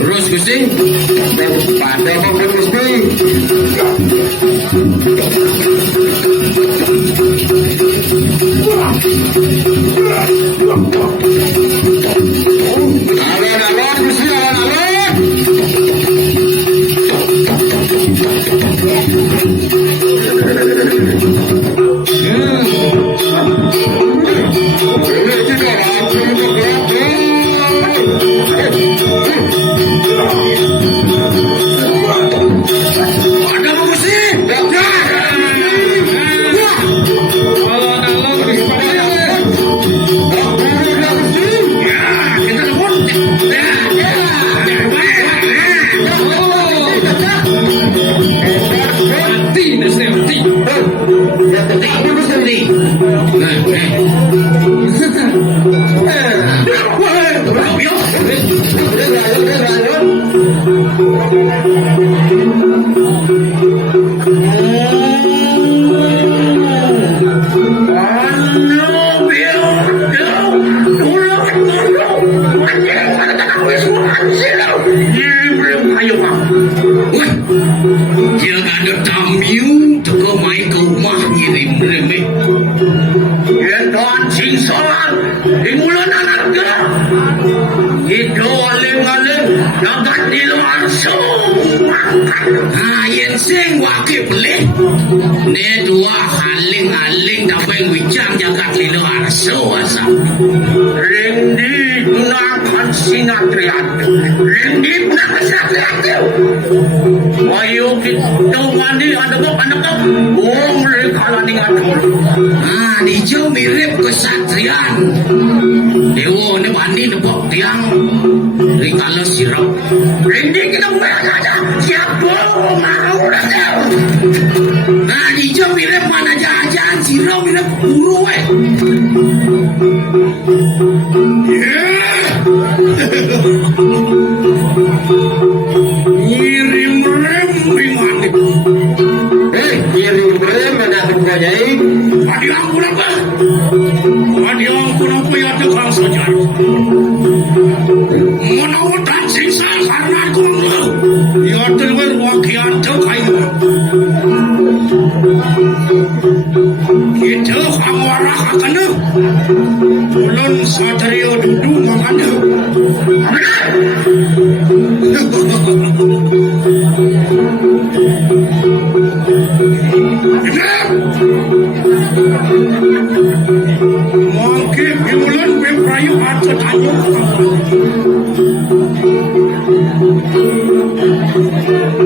Terus Gusti, pada apa Gusti? Alon-alon Gusti, alon-alon. Yen sing wake pelih ne dua haling-haling dapat wijang jagat lilo arso asam rendi gunakan sinatriat rendi gunakan sinatriat ayo kita mandi adabok bong rekalaning atur dijauh mirip kesatrian dewa ne mandi nebok tiang rikala sirap rendi kita bukan aja siapa mau dah dijauh mirip mana jajan sirap mirip guru ngirim-rem bimani ngirim-rem ada berjaya adiangku apa ya tukang sejar menawatan siksa karena aku ya terwer wakian terkait kita kamarah akan bulan satrio duduk makanya mungkin bulan Februari atau tanya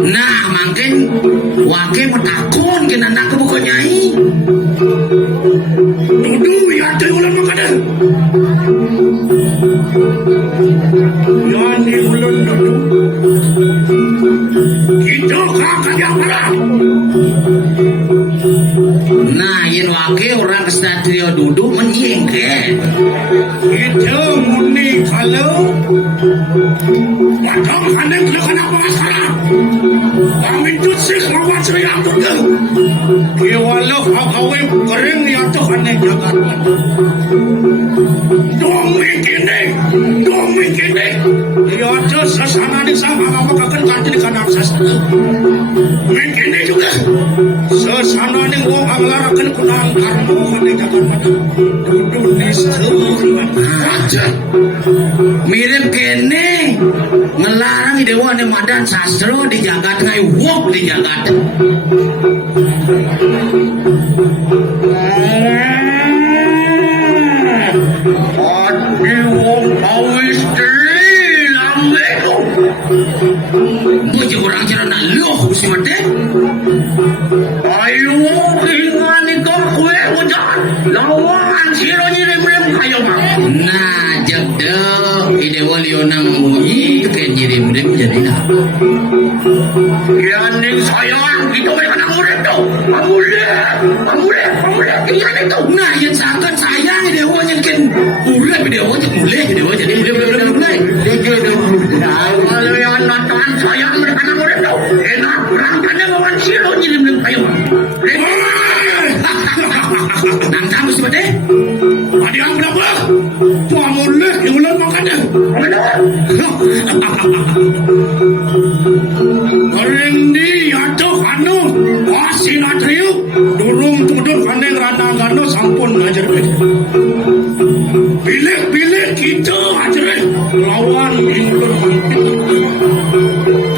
nah mungkin wakil metakun kena nak ke buku nyai duduk ya ada bulan makanya yang di bulan duduk kita kakak yang marah nah yang wakil orang kesatria duduk menyingkir itu muni kalau wadang kaneng kena apa masalah kami tutsi lawan saya betul dia walau kawin kering ni atau kaneng jagat domik ini dia ada sasana ni sama apa kakak kantin kanak sasana ini juga sasana ni wong aglarakan kunang karno kaneng jagat duduk aja mirip kene ngelarang dewa ne madan sastro di jagat ngai wok di jagat adi wong awis lambe bojo orang cerana loh si mate ayo ingani kok kue ujan lawan siro nyirim ayo nah jaduk ide walionang bunyi ke nyirim jadi nah yang sayang kita mereka nak murid tu Pemuda, tinggal itu. Nah, yang seakan saya dia yang kan mulai jadi mulai. Kalau yang nonton saya anak muda tuh, enak kurang tanya lawan siro jadi belum kayu. Nang kamu seperti? Ada yang berapa? Pemuda, yang ulang makannya. Kerendi atau kanu, masih natriu, durung tudun kaneng rana kanu sampun ajar. Pilih kita ajar lawan ingulun mampir.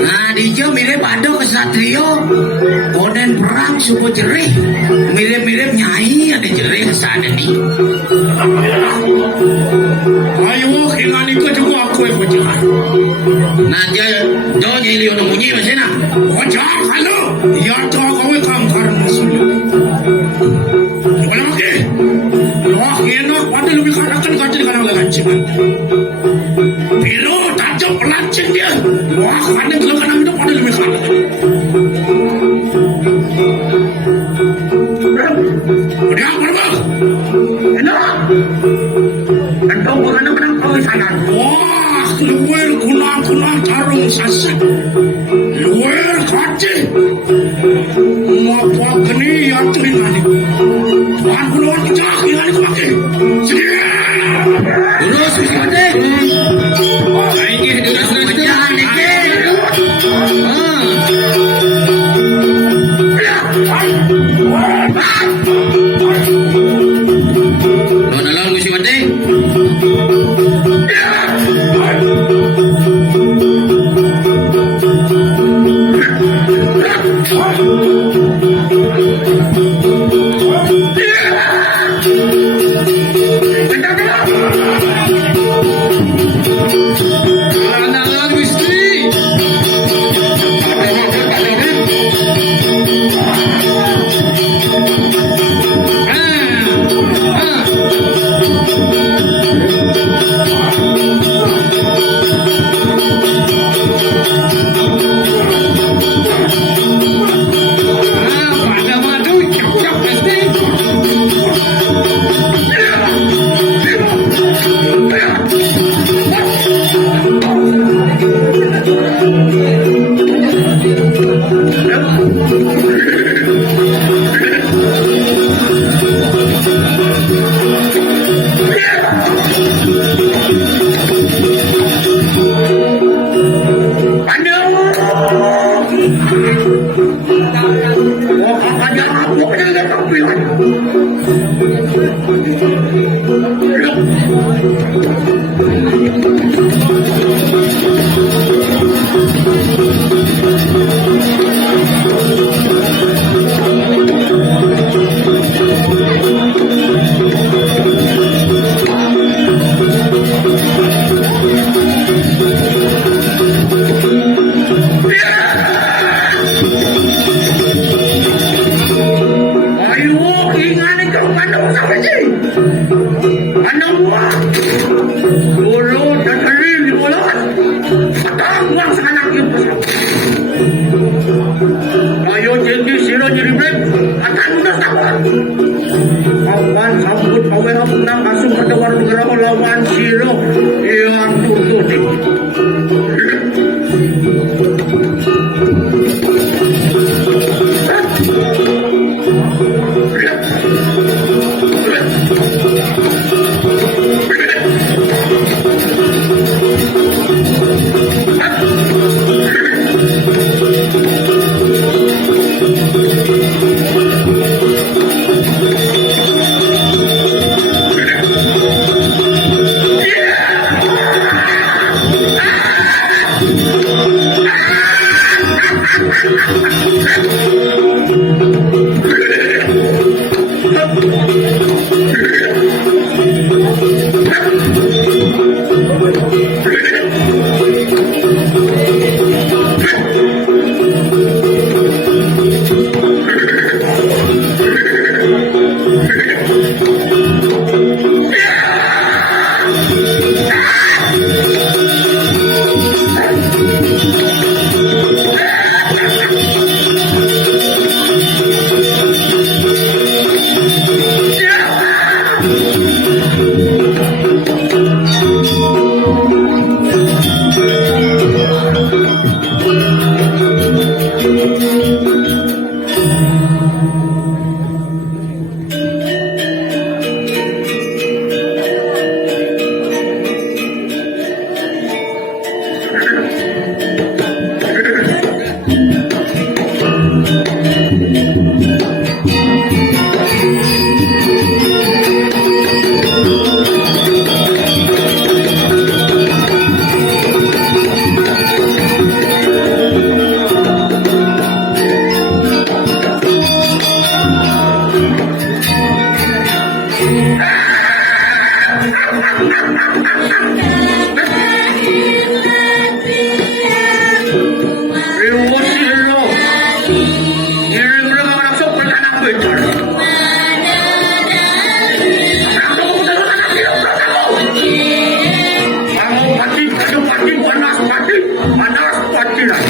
Nah, dijauh mirip ada kesatrio, konen perang suku jerih, mirip nyai ada jerih kesana nih. Ayo, kingan ikut juga aku yang berjalan. Nah, do nyili ono munyi masih nak. Wajah kalau ya to kau kam karena sulit. Coba lagi. Wah, enak. Pada lebih katakan kalau lagi ciman. Pero tajam pelacin dia. Wah, kadang kalau kadang itu pada lebih katakan. Udah apa? Enak. Entah bukan kau sana. Wah, luar kunang tarung sasak. Luar kaca. Apa kini yang teringani? Tuan puluhan kita yang dipakai. Terus siapa? Ini sudah jangan dikit. Nona lalu siapa? Ireng-ireng orang sok beranak becar. Kamu betul anak hidup kamu. Kamu pati, kamu pati, panas pati lah.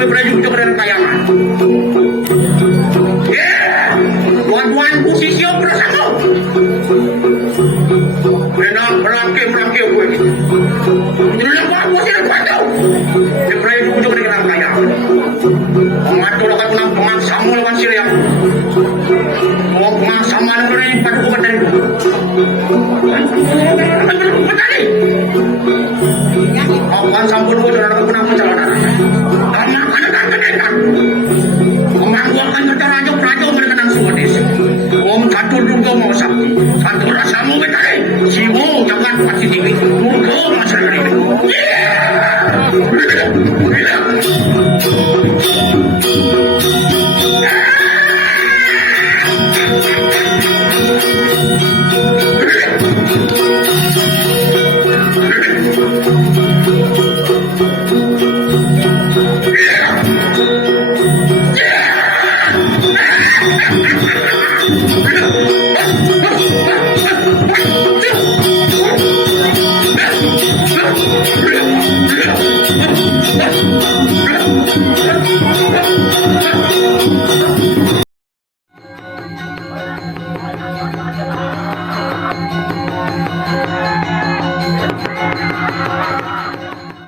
may presyo ka pa rin kayangan. Yeah! Tuan-tuan posisyon para sa ako. Menang, merangkir gue. Itu lang po sila kwento. May presyo ka pa rin kayangan. Mengatur akan menang pemaksamu lawan sila yang. Mau pemaksamu lawan rin padukuman dari gue. Apa padukuman tadi? Akan sampun gue dengan kepunang perjalanan. Karena anak-anak menggangguakan raja mereka nang suwadis. Om catur juga mau sakti. Satu rasamu betare. Simu jangan pasti tinggi. Murgo masyarakat ini.